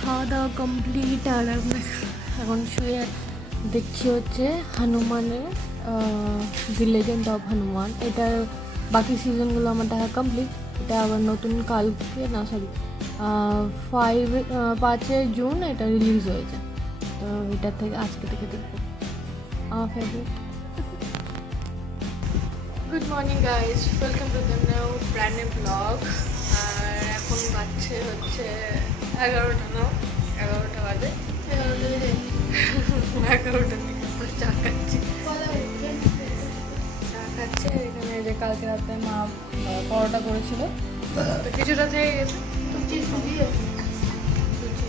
খাওয়া দাওয়া কমপ্লিট। আর এখন শুয়ে দেখছি হচ্ছে হনুমানের দি লেজেন্ড অফ হনুমান। এটার বাকি সিজনগুলো আমার দেখা কমপ্লিট। এটা আবার নতুন কালকে না সরি 5 জুন এটা রিলিজ হয়েছে। তো এটার থেকে আজকে থেকে দেখবো। আমার favourite. Good morning guys, welcome to the new brand new blog. আর এখন বাজছে হচ্ছে 11টা, না 11টা বাজে। 11টা থেকে চা খাচ্ছি। এখানে যে কালকে রাতে মা পরোটা করেছিল, তো কিছুটা থেকে গেছে।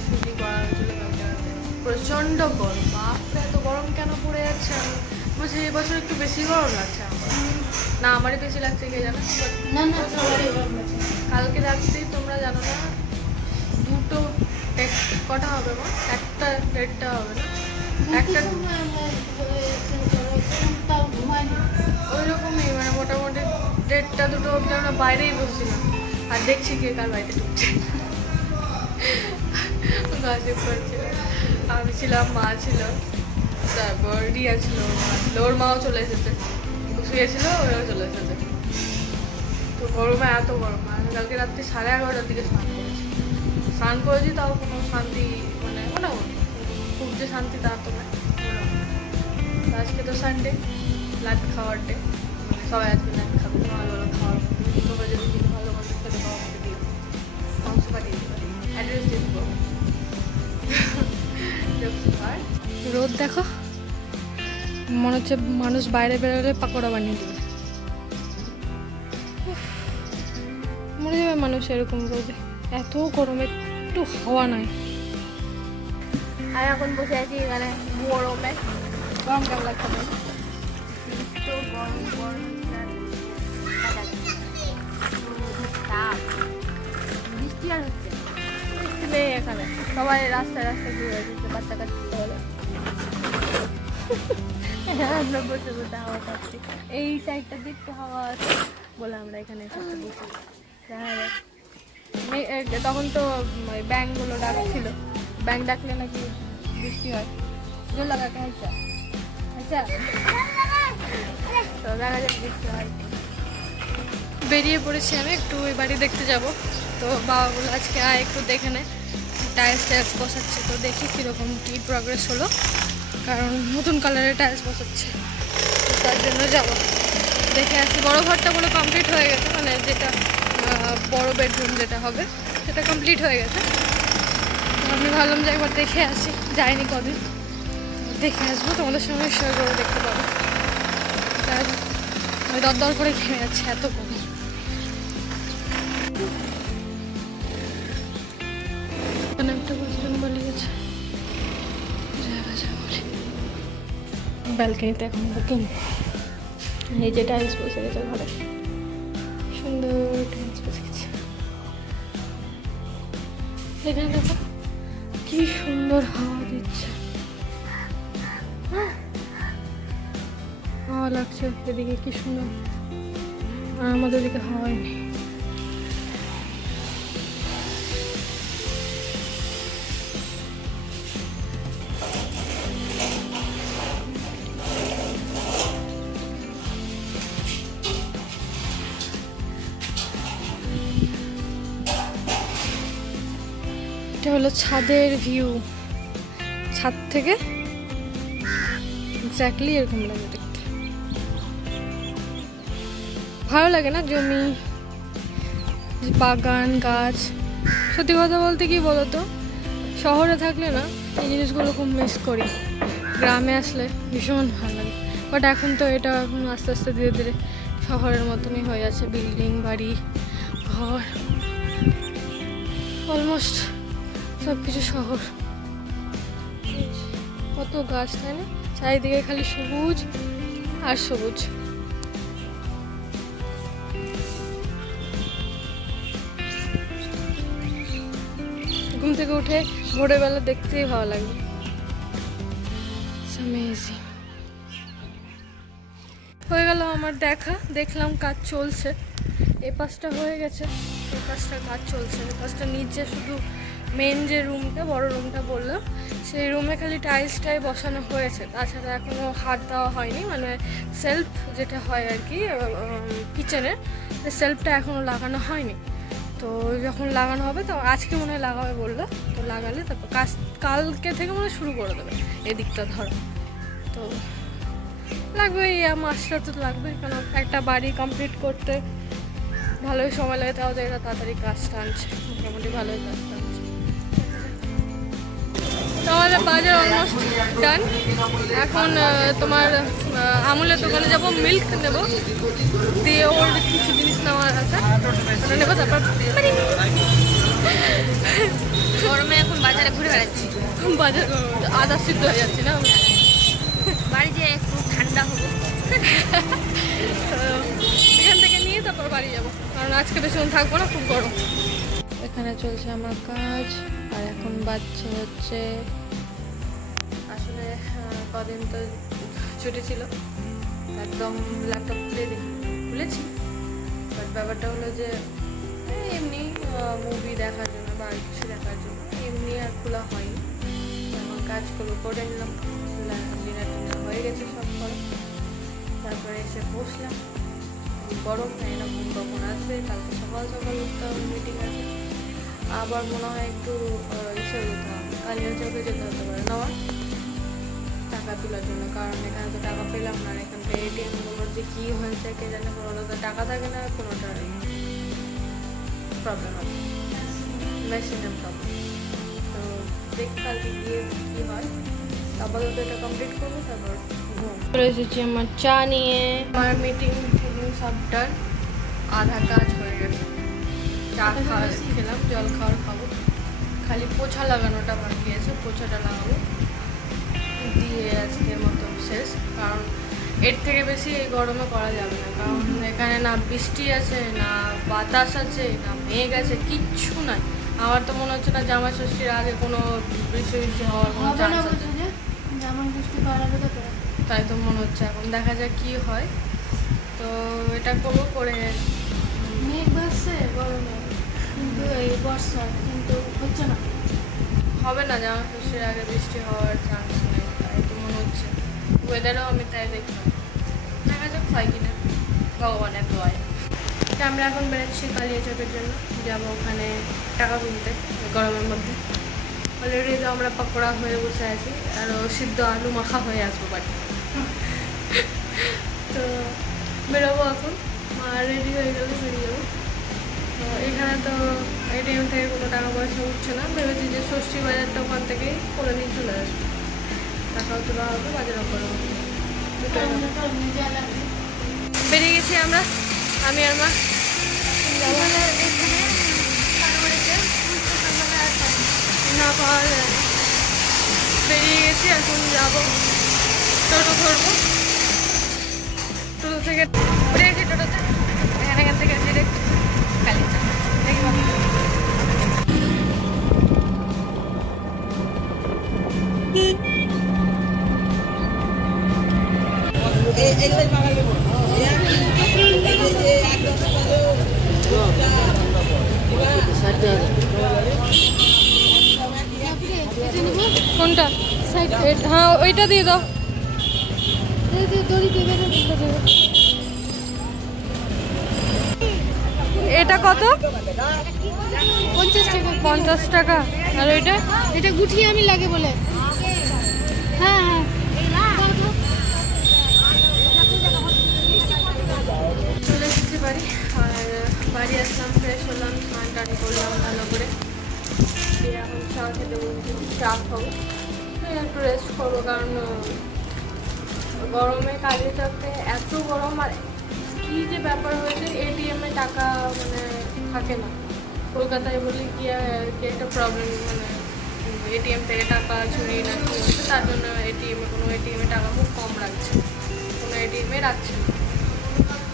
সুজি করা হয়েছিল কালকে রাতে। প্রচণ্ড গরম, বাপরে এত গরম কেন পড়ে যাচ্ছে? আমি বলছি এই বছর একটু বেশি গরম লাগছে আমার। না আমারই বেশি লাগছে, কে জানো? না না কালকে রাত্রেই তোমরা জানো না, দুটো কটা হবে মা? একটা দেড়টা হবে না? একটা ওই রকমই, মানে মোটামুটি দেড়টা দুটো অবধি আমরা বাইরেই বসছিলাম। আর দেখছি কে কার বাড়িতে ঢুকছে, গসিপ করছিল। আমি ছিলাম, মা ছিল, তারপর রিয়া ছিল, ওর মাও চলে এসেছে, শুয়েছিল, ওরাও চলে এসেছে। তো গরমে এত গরম। আমি কালকে রাত্রি 11:30টার দিকে স্নান করেছি, তাও কোনো শান্তি, মানে মোটামুটি খুব যে শান্তি তা তো নয়। আজকে তো সানডে, লাট খাওয়ার ডে, মানে সবাই আজকে লাট খাবে, ভালো ভালো খাওয়ার মধ্যে তোমরা যদি কিছু ভালো মন্দ খেতে খাওয়ার মধ্যে দিও, মাংস পাঠিয়ে দিতে পারি, অ্যাড্রেস দিয়ে দেবো। রোদ দেখো, মনে হচ্ছে মানুষ বাইরে বেরোলে পাকোড়া বানিয়ে দেবে। মরে যাবে মানুষ এরকম রোদে, এত গরমে একটু হাওয়া নাই। আর এখন বসে আছি মানে গরমে। গরম কেমন লাগছে? তো গরম গরম বৃষ্টি আর হচ্ছে, বৃষ্টি নেই এখানে। সবাই রাস্তায় রাস্তায় ঘুরে যাচ্ছে বাচ্চা কাচ্চা হলে। আমরা বসে বসে হাওয়া খাচ্ছি। এই সাইডটা দিকটা হাওয়া আছে বলে আমরা এখানে বসে দেখা যাক। তখন তো ব্যাংকগুলো ডাকছিল, ব্যাংক ডাকলে নাকি বৃষ্টি হয়। লাগা আচ্ছা আচ্ছা, তো দেখা যাক বৃষ্টি হয়। বেরিয়ে পড়েছি আমি, একটু ওই বাড়ি দেখতে যাব। তো বাবা বলে আজকে আয় একটু দেখে নে, টাইলস বসাচ্ছে। তো দেখি কীরকম কী প্রগ্রেস হলো, কারণ নতুন কালারের টাইলস বসাচ্ছে, তার জন্য যাবো দেখে আসি। বড়ো ঘরটা পুরো কমপ্লিট হয়ে গেছে, মানে যেটা বড় বেডরুম যেটা হবে সেটা কমপ্লিট হয়ে গেছে। আমি ভাবলাম যে একবার দেখে আসি, যাইনি কদিন, দেখে আসবো, তোমাদের সঙ্গে শেয়ার করে দেখতে পাবো। আমি দর করে ঘেমে যাচ্ছি, এত গরম। একটা বলছিলাম বলে গেছে ব্যালকানিতে, এখন বুকিং। এই যে টাইলস বসে গেছে ঘরে, সুন্দর টাইলস বসে গেছে। এখানে দেখো কি সুন্দর হাওয়া দিচ্ছে, হাওয়া লাগছে এদিকে, কি সুন্দর। আর আমাদের দিকে হাওয়াই নেই। এটা হলো ছাদের ভিউ, ছাদ থেকে এক্স্যাক্টলি এরকম লাগে দেখতে। ভালো লাগে না? জমি, বাগান, গাছ। সত্যি কথা বলতে কি বলতো, শহরে থাকলে না এই জিনিসগুলো খুব মিস করি, গ্রামে আসলে ভীষণ ভালো লাগে। বাট এখন তো এটা আস্তে আস্তে ধীরে ধীরে শহরের মতনই হয়ে যাচ্ছে, বিল্ডিং, বাড়ি, ঘর, অলমোস্ট সব কিছু শহর। কত গাছ, তাই না? চারিদিকে খালি সবুজ আর সবুজ। ঘুম থেকে উঠে ভোরের বেলা দেখতেই ভালো লাগে। হয়ে গেল আমার দেখা, দেখলাম কাজ চলছে। এই পাশটা হয়ে গেছে, এই পাশটা কাজ চলছে। এই পাশটা নিচে শুধু মেন যে রুমটা, বড় রুমটা বললাম, সেই রুমে খালি টাইলসটাই বসানো হয়েছে, তাছাড়া এখনও হাত দেওয়া হয়নি। মানে সেলফ যেটা হয় আর কি কিচেনের, সেলফটা এখনও লাগানো হয়নি। তো যখন লাগানো হবে তো আজকে মনে হয় লাগাবে বললো, তো লাগালে তারপর কালকে থেকে মনে হয় শুরু করে দেবে এদিকটা ধরো। তো লাগবে, এই মাসটা তো লাগবে, কেন একটা বাড়ি কমপ্লিট করতে ভালোই সময় লাগে, তাও এরা তাড়াতাড়ি কাজ টানছে, মোটামুটি ভালোই কাজ টানছে। তো আমাদের বাজার অলমোস্ট ডান। এখন তোমার আমুলের দোকানে যাব, মিল্ক নেব, দিয়ে ওর কিছু জিনিস নেওয়ার আছে নেবো, তারপর গরমে এখন বাজারে ঘুরে বেড়াচ্ছি, বাজার আদা সিদ্ধ হয়ে যাচ্ছি না, বাড়ি যেয়ে একটু ঠান্ডা হবো। এখান থেকে নিয়ে তারপর বাড়ি যাবো, কারণ আজকে বেশিক্ষণ থাকবো না, খুব গরম। এখানে চলছে আমার কাজ, আর এখন বাচ্চা হচ্ছে, আসলে কদিন তো ছুটি ছিল, একদম ল্যাপটপ খুলেছি, বাট ব্যাপারটা হলো যে এমনি মুভি দেখার জন্য বা কিছু দেখার জন্য এমনি আর খোলা হয়নি। আমার কাজগুলো করে নিলাম, ডিনার টিনার হয়ে গেছে সব করে, তারপরে এসে বসলাম। গরম হয় না, ঘুম কখন আসবে, কালকে সকাল সকাল উঠতে হবে, মিটিং আছে, আবার মনে হয় একটু এসে যেতে হবে, কালিয়া চৌকে যেতে হতে পারে নেওয়ার টাকা তোলার জন্য, কারণ এখানে তো টাকা পেলাম না। এখান থেকে এটিএমগুলোর যে কী হয়েছে কে জানে, কোনোটাতে টাকা থাকে না, কোনোটার প্রবলেম হবে, মেশিনের প্রবলেম। তো দেখি কালকে গিয়ে কী হয়, আপাতত এটা কমপ্লিট করবো, তারপর চলে এসেছি আমার চা নিয়ে। আমার মিটিং সব ডান, আধা কাজ হয়ে গেছে, চা খেলাম, জল খাবো, খালি পোছা লাগানোটা বাকি আছে, পোছাটা লাগাবো, দিয়ে আজকের মতো শেষ। কারণ এর থেকে বেশি এই গরমে করা যাবে না, কারণ এখানে না বৃষ্টি আছে, না বাতাস আছে, না মেঘ আছে, কিচ্ছু নাই। আমার তো মনে হচ্ছে না জামাই ষষ্ঠীর আগে কোনো বৃষ্টি হওয়ার কোনো চান্স আছে, তাই তো মনে হচ্ছে। এখন দেখা যাক কি হয়, তো এটা করবো, করে মেঘ ভাসছে গরমে, কিন্তু এই বর্ষা কিন্তু হচ্ছে না, হবে না, জামা ষষ্ঠীর আগে বৃষ্টি হওয়ার চান্স নেই, তাই তো মনে হচ্ছে। ওয়েদারও আমি তাই দেখলাম, দেখা যাক হয় কিনা, ভগবানের দোয়ায়। আমরা এখন বেরোচ্ছি কালিয়া চকের জন্য, যাবো ওখানে টাকা তুলতে গরমের মধ্যে। অলরেডি তো আমরা পকোড়া হয়ে বসে আছি, আরও সিদ্ধ আলু মাখা হয়ে আসবো বাড়ি। তো বেরোবো এখন, মা রেডি হয়ে গেলে বেরিয়ে যাবো। তো এখানে তো এটিএম থেকে কোনো টাকা পয়সা উঠছে না, ভেবেছি যে ষষ্ঠী বাজারটা ওখান থেকেই করে নিয়ে চলে আসবো, টাকাও তোলা হবে, বাজারও করা হবে। বেরিয়ে গেছি আমরা, আমি আর মা না পাওয়া যায় না, বেরিয়ে গেছি, এখন যাবো, টোটো ধরবো, টোটো থেকে উঠে গেছি টোটোতে, এখান থেকে ডিরেক্ট কালিয়া দেখি ভাবি। কোনটা? হ্যাঁ ওইটা দিয়ে দাও, এটা কত? 50 টাকা। 50 টাকা। আর ওইটা? এটা গুঠিয়ে আমি লাগে বলে। হ্যাঁ হ্যাঁ, চলে এসেছি বাড়ি, আর বাড়ি আসলাম, ফ্রেশ হলাম, স্নান টান করলাম ভালো করে, দিয়ে এখন চা খেতে বলছি, চা খাবো, একটু রেস্ট করবো, কারণ গরমে কাজে চাপতে এত গরম, আর কী যে ব্যাপার হয়েছে, এটিএমে টাকা মানে থাকে না। কলকাতায় বলি কি একটা প্রবলেম, মানে এটিএম থেকে টাকা চুরি না কি হচ্ছে, তার জন্য কোনো এটিএমে টাকা খুব কম রাখছে, কোনো এটিএমে রাখছে না,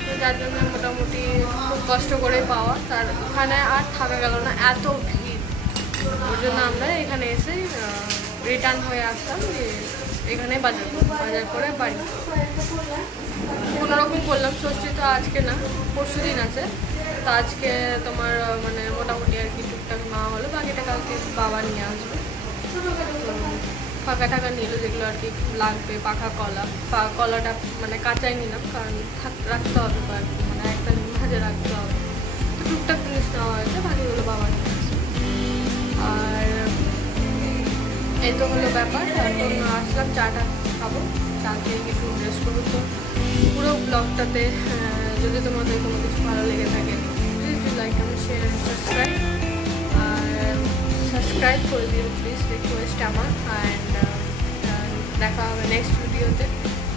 তো যার জন্য মোটামুটি খুব কষ্ট করে পাওয়া, তার ওখানে আর থাকা গেল না, এত ভিড়, ওর জন্য আমরা এখানে এসে রিটার্ন হয়ে আসতাম, যে এখানে বাজার করে বাড়ি কোনোরকম করলাম। ষষ্ঠী তো আজকে না, পরশু দিন আছে। তো আজকে তোমার মানে মোটামুটি আর কি টুকটাক মা হলো, বাকিটা কালকে বাবা নিয়ে আসবে। ফাঁকা টাকা নিল যেগুলো আর কি লাগবে, পাখা কলা, কলাটা মানে কাঁচাই নিলাম কারণ রাখতে হবে তো আর কি, মানে একটা ভাজে রাখতে হবে। তো টুকটাক জিনিস নেওয়া হয়েছে, বাকিগুলো বাবা নিয়ে আসবে। আর এই তো হলো ব্যাপার। এখন আসলাম চাটা খাবো, চা খেয়ে একটু রেস্ট করবো। তো পুরো ব্লগটাতে যদি তোমাদের কোনো কিছু ভালো লেগে থাকে please do like and share and subscribe. আর সাবস্ক্রাইব করে দিও প্লিজ, রিকোয়েস্ট আমার। অ্যান্ড দেখা হবে নেক্সট ভিডিওতে।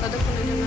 ততক্ষণের জন্য